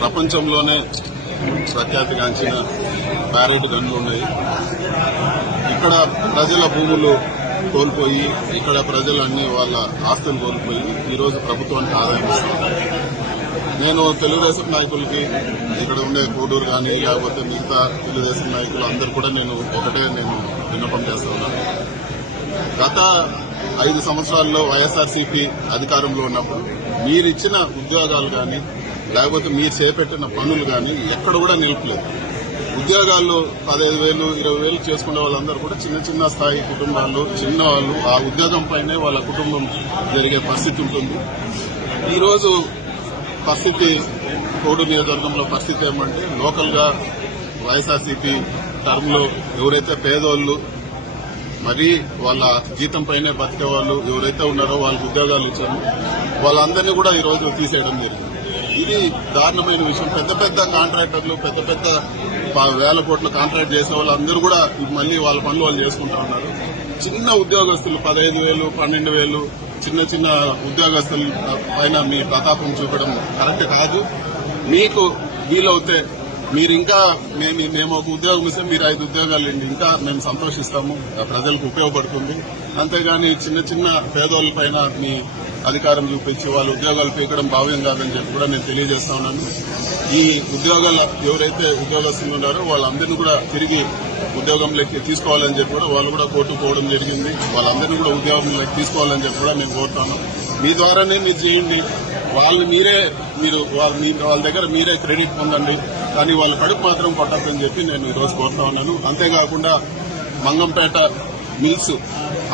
ప్రపంచంలోనే ప్రఖ్యాతిగాంచిన ప్యారెట్ గన్లు ఉన్నాయి. ఇక్కడ ప్రజల భూములు కోల్పోయి, ఇక్కడ ప్రజలు అన్ని వాళ్ళ ఆస్తులు కోల్పోయి ఈరోజు ప్రభుత్వానికి ఆదాయం ఇస్తున్నారు. నేను తెలుగుదేశం నాయకులకి ఇక్కడ ఉండే కోడూరు కానీ లేకపోతే మిగతా తెలుగుదేశం నాయకులు అందరూ కూడా నేను విన్నపం చేస్తా ఉన్నాను. గత 5 సంవత్సరాల్లో వైఎస్ఆర్సీపీ అధికారంలో ఉన్నప్పుడు మీరిచ్చిన ఉద్యోగాలు కానీ లేకపోతే మీరు చేపట్టిన పనులు కానీ ఎక్కడ కూడా నిలుపలేదు. ఉద్యోగాల్లో 15,000, 20,000 చేసుకునే వాళ్ళందరూ కూడా చిన్న స్థాయి కుటుంబాలు, చిన్నవాళ్ళు. ఆ ఉద్యోగం పైనే వాళ్ళ కుటుంబం జరిగే పరిస్థితి ఉంటుంది. ఈరోజు పరిస్థితి కోడూరు నియోజకవర్గంలో పరిస్థితి ఏమంటే లోకల్ గా వైఎస్ఆర్సీపీ టర్మ్ లో ఎవరైతే పేదోళ్లు మరి వాళ్ళ జీతం పైనే బతికే వాళ్ళు ఎవరైతే ఉన్నారో వాళ్ళకి ఉద్యోగాలు ఇచ్చారు, వాళ్ళందరినీ కూడా ఈరోజు తీసేయడం జరిగింది. ఇది దారుణమైన విషయం. పెద్ద కాంట్రాక్టర్లు, పెద్ద వేల కోట్ల కాంట్రాక్ట్ చేసే వాళ్ళందరూ కూడా మళ్లీ వాళ్ళ పనులు వాళ్ళు చేసుకుంటా ఉన్నారు. చిన్న ఉద్యోగస్తులు 15,000, 12,000 చిన్న ఉద్యోగస్తుల పైన మీ ప్రతాపం చూపడం కరెక్ట్ కాదు. మీకు వీలవుతే మీరు ఇంకా మేము ఒక ఉద్యోగం ఇస్తే మీరు 5 ఉద్యోగాలు ఇంకా మేము సంతోషిస్తాము, ప్రజలకు ఉపయోగపడుతుంది. అంతేగాని చిన్న పేదోళ్ల పైన మీ అధికారం చూపించి వాళ్ళ ఉద్యోగాలు పీకడం భావ్యం కాదని చెప్పి కూడా నేను తెలియజేస్తా ఉన్నాను. ఈ ఉద్యోగాల ఎవరైతే ఉద్యోగస్తులు ఉన్నారో వాళ్ళందరినీ కూడా తిరిగి ఉద్యోగంలోకి తీసుకోవాలని చెప్పి కూడా వాళ్ళు కూడా కోర్టుకు పోవడం జరిగింది. వాళ్ళందరినీ కూడా ఉద్యోగంలోకి తీసుకోవాలని చెప్పి కూడా నేను కోరుతాను. మీ ద్వారానే మీరు చేయండి. వాళ్ళ దగ్గర మీరే క్రెడిట్ పొందండి, కానీ వాళ్ళ కడుపు మాత్రం కొట్టద్దని చెప్పి నేను ఈరోజు కోరుతా ఉన్నాను. అంతేకాకుండా మంగంపేట మిల్స్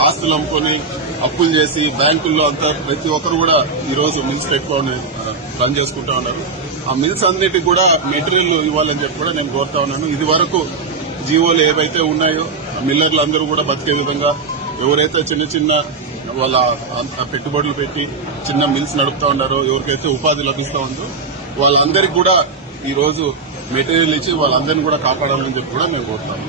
ఆస్తులు అమ్ముకొని అప్పులు చేసి బ్యాంకుల్లో అంతా ప్రతి ఒక్కరు కూడా ఈరోజు మిల్స్ పెట్టుకొని రన్ చేసుకుంటా ఉన్నారు. ఆ మిల్స్ అన్నిటికీ కూడా మెటీరియల్ ఇవ్వాలని చెప్పి కూడా నేను కోరుతా ఉన్నాను. ఇది వరకు జీవోలు ఏవైతే ఉన్నాయో మిల్లర్లు అందరూ కూడా బతికే విధంగా ఎవరైతే చిన్న వాళ్ళ పెట్టుబడులు పెట్టి చిన్న మిల్స్ నడుపుతా ఉన్నారో, ఎవరికైతే ఉపాధి లభిస్తా ఉందో వాళ్ళందరికీ కూడా ఈ రోజు మెటీరియల్ ఇచ్చి వాళ్ళందరినీ కూడా కాపాడాలని చెప్పి కూడా మేము కోరుతాము.